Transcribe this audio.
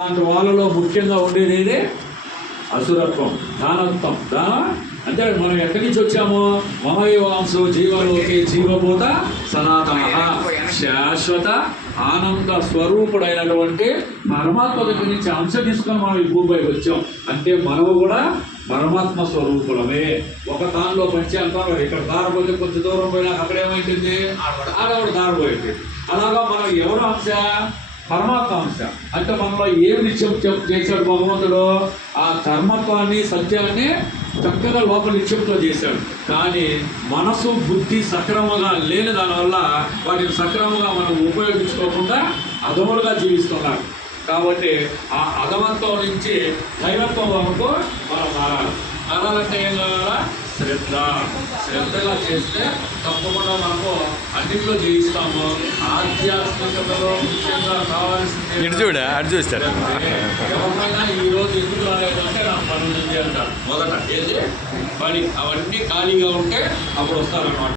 అలాంటి వాళ్ళలో ముఖ్యంగా ఉండేది అసురత్వం, దానత్వం. అంటే మనం ఎక్కడి నుంచి వచ్చాము? మమేవాంశో జీవలోకి జీవభూత సనాతన శాశ్వత ఆనంద స్వరూపుడైనటువంటి పరమాత్మ దగ్గర నుంచి అంశ తీసుకొని మనం ఈ భూమిపైకి వచ్చాం. అంటే మనము కూడా పరమాత్మ స్వరూపులమే. ఒక దానిలో పంచి అంటారు, ఇక్కడ దారపోతే కొంచెం దూరం పోయినా అక్కడ ఏమైంది, ఆడవాడు దారిపోయింది. అలాగా మనం ఎవరు అంశ? పరమాత్మ అంశ. అంటే మనలో ఏమి నిత్యం చేశాడు భగవంతుడు? ఆ కర్మత్వాన్ని, సత్యాన్ని చక్కగా లోపల నిత్యంతో చేశాడు. కానీ మనసు బుద్ధి సక్రమంగా లేని దానివల్ల వాటిని సక్రమంగా మనం ఉపయోగించుకోకుండా అధములుగా జీవిస్తున్నాడు. కాబట్టి ఆ అధమత్వం నుంచి దైవత్వం వరకు మనం మారాలంటే ఏం కావాలా? శ్రద్ధగా చేస్తే తప్పకుండా మనము అన్నింటిలో జయిస్తాము. ఆధ్యాత్మికతలో ముఖ్యంగా కావాల్సింది ఎవరికైనా ఈరోజు ఎందుకు రాలేదంటే నాకు పని ఉంది అంటారు. మొదట ఏది పని, అవన్నీ ఖాళీగా ఉంటే అప్పుడు వస్తారన్నమాట.